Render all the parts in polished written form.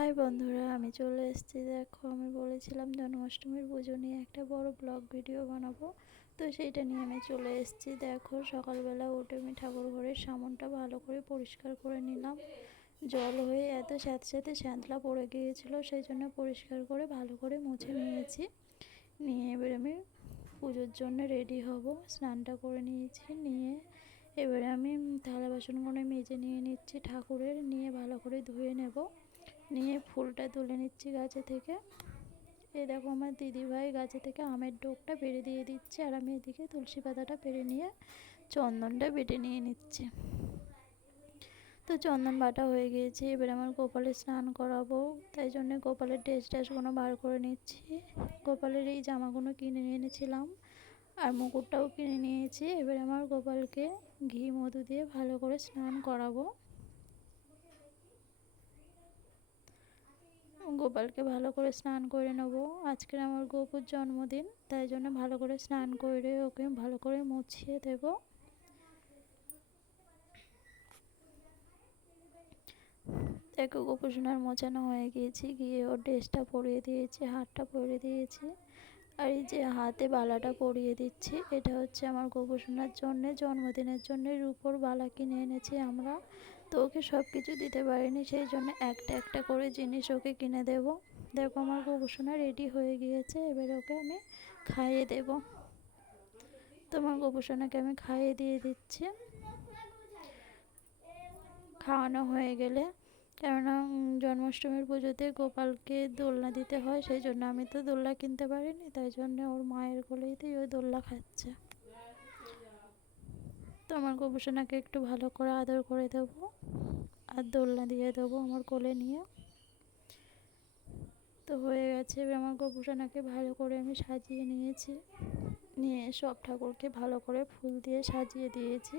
High বন্ধুরা, আমি চলে এসেছি। দেখো, আমি বলেছিলাম জন্মাষ্টমীর পুজো নিয়ে একটা বড় ব্লগ ভিডিও বানাবো, তো সেইটা নিয়ে আমি চলে এসেছি। দেখো, সকালবেলা উঠে আমি ঠাকুর ঘরের সামনটা ভালো করে পরিষ্কার করে নিলাম। জল হয়ে এত স্যাঁতস্যাঁতে স্যাঁতলা পড়ে গিয়েছিলো, সেই জন্য পরিষ্কার করে ভালো করে মুছে নিয়েছি। নিয়ে এবার আমি পুজোর জন্য রেডি হব। স্নানটা করে নিয়েছি, নিয়ে এবারে আমি থালা বাসনগুলো মেজে নিয়ে নিচ্ছি ঠাকুরের, নিয়ে ভালো করে ধুয়ে নেব। নিয়ে ফুলটা তুলে নিচ্ছি গাছে থেকে। এই দেখো, আমার দিদিভাই গাছে থেকে আমের ডোকটা পেড়ে দিয়ে দিচ্ছে, আর আমি এদিকে তুলসী পাতাটা পেড়ে নিয়ে চন্দনটা বেটে নিয়ে নিচ্ছি। তো চন্দন বাটা হয়ে গিয়েছে, এবার আমার গোপালের স্নান করাবো, তাই জন্য গোপালের ড্রেসগুলো বার করে নিচ্ছি। গোপালের এই জামাগুলো কিনে নিয়ে এনেছিলাম, আর মুকুটটাও কিনে নিয়েছি। এবার আমার গোপালকে ঘি মধু দিয়ে ভালো করে স্নান করাবো। গোপালকে ভালো করে স্নান করে নেব। আজকে আমার গোপুর জন্মদিন, তাই জন্য ভালো করে স্নান করে ওকে ভালো করে মুছিয়ে দেব। দেখো, গোপু সোনার মোছানো হয়ে গিয়েছি, গিয়ে ওর ড্রেসটা পরিয়ে দিয়েছি, হাতটা পরিয়ে দিয়েছি, আর এই যে হাতে বালাটা পরিয়ে দিচ্ছি, এটা হচ্ছে আমার গোপু সোনার জন্যে জন্মদিনের জন্য রূপোর বালা কিনে এনেছি আমরা। তো ওকে সব কিছু দিতে পারিনি, সেই জন্য একটা একটা করে জিনিস ওকে কিনে দেব। দেখো, আমার গোপু সোনা রেডি হয়ে গিয়েছে, এবার ওকে আমি খাইয়ে দেব। তোমার গোপু সোনাকে আমি খাইয়ে দিয়ে দিচ্ছি। খাওয়ানো হয়ে গেলে, কেননা জন্মাষ্টমীর পুজোতে গোপালকে দোলনা দিতে হয়, সেই জন্য আমি তো দোলনা কিনতে পারিনি, তাই জন্য ওর মায়ের কোলেতেই ওই দোলনা খাচ্ছে। তো আমার গোপু সোনাকে একটু ভালো করে আদর করে দেবো, আর দোলনা দিয়ে দেবো আমার কোলে নিয়ে। তো হয়ে গেছে, এবার আমার গোপু সোনাকে ভালো করে আমি সাজিয়ে নিয়েছি, নিয়ে সব ঠাকুরকে ভালো করে ফুল দিয়ে সাজিয়ে দিয়েছি।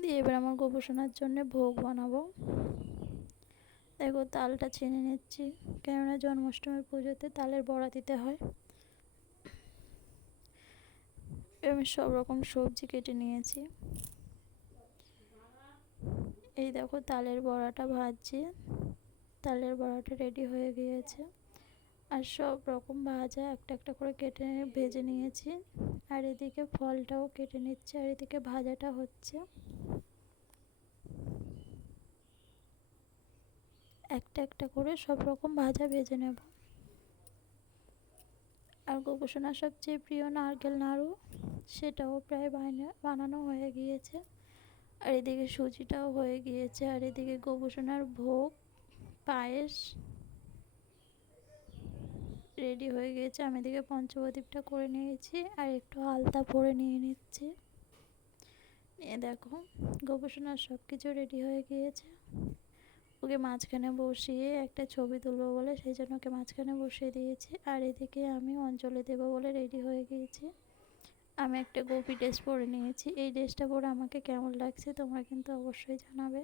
দিয়ে এবার আমার গোপু সোনার জন্য ভোগ বানাবো। দেখো, তালটা ছেনে নিচ্ছি, কেননা জন্মাষ্টমীর পুজোতে তালের বড়া দিতে হয়। আমি সব রকম সবজি কেটে নিয়েছি। এই দেখো, তালের বড়াটা ভাজছি, তালের বড়াটা রেডি হয়ে গিয়েছে। আর সব রকম ভাজা একটা একটা করে কেটে ভেজে নিয়েছি, আর এদিকে ফলটাও কেটে নিচ্ছে, আর এদিকে ভাজাটা হচ্ছে। একটা একটা করে সব রকম ভাজা ভেজে নেব। আর গোপু সোনার সবচেয়ে প্রিয় নারকেল নাড়ু, সেটাও প্রায় বানানো হয়ে গিয়েছে। আর এদিকে সুজিটাও হয়ে গিয়েছে, আর এদিকে গোপু সোনার ভোগ পায়েস রেডি হয়ে গিয়েছে। আমি এদিকে পঞ্চপ্রদীপটা করে নিয়েছি, আর একটু আলতা পরে নিয়ে নিচ্ছি। নিয়ে দেখো, গোপু সোনার সব কিছু রেডি হয়ে গিয়েছে। ওকে মাঝখানে বসিয়ে একটা ছবি তুলবো বলে, সেই জন্য ওকে মাঝখানে বসিয়ে দিয়েছি। আর এদিকে আমি অঞ্জলি দেবো বলে রেডি হয়ে গিয়েছি। আমি একটা গোপী ড্রেস পরে নিয়েছি। এই ড্রেসটা পরে আমাকে কেমন লাগছে তোমরা কিন্তু অবশ্যই জানাবে।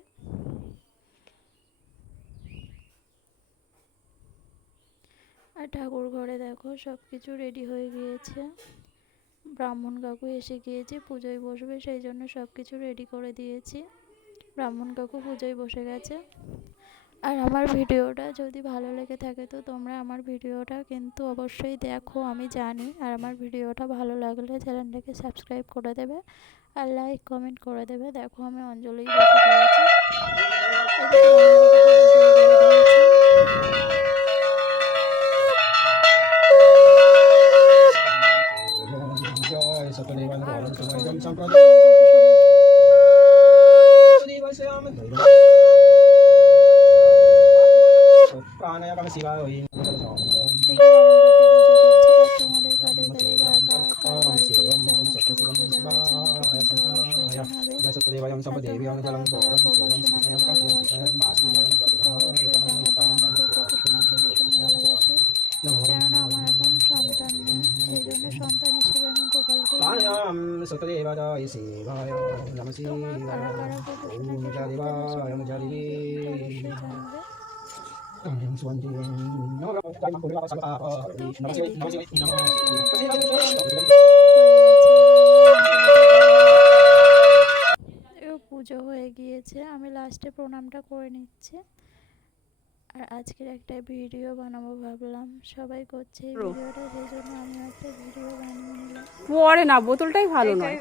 আর ঠাকুর ঘরে দেখো, সব কিছু রেডি হয়ে গিয়েছে। ব্রাহ্মণ কাকু এসে গিয়েছে, পুজোয় বসবে, সেই জন্য সব কিছু রেডি করে দিয়েছি। ব্রাহ্মণ কাকু পুজোয় বসে গেছে। আর আমার ভিডিওটা যদি ভালো লেগে থাকে, তো তোমরা আমার ভিডিওটা কিন্তু অবশ্যই দেখো, আমি জানি। আর আমার ভিডিওটা ভালো লাগলে চ্যানেলটাকে সাবস্ক্রাইব করে দেবে, আর লাইক কমেন্ট করে দেবে। দেখো, আমি অঞ্জলি বসে দিয়েছি। তোমাদের কাদের কাদের কার বাড়িতে জন্মাষ্টমী পূজা হয়েছে আমাকে কিন্তু অবশ্যই জানাবে। আর তোমরা কারা কারা গোপাল সোনাকে ভালোবাসো আমাকে কিন্তু অবশ্যই জানাবে। আমি তো গোপাল সোনাকে ভীষণ ভালোবাসি, কেননা আমার এখন সন্তান নেই, সেই জন্য সন্তান হিসেবে আমি গোপালকেই মানি। তোমরা কারা কারা গোপাল সোনাকে সন্তান হিসেবে মানো আমাকে কিন্তু অবশ্যই জানাবে। তো এদিকে পুজো হয়ে গিয়েছে, আমি লাস্টে প্রণামটা করে নিচ্ছি। আর আজকের একটা ভিডিও বানাবো ভাবলাম, সবাই করছে এই ভিডিওটা, সেই জন্য আমিও একটা ভিডিও বানিয়ে নিলাম। পরে না, বোতলটাই ভালো নয়।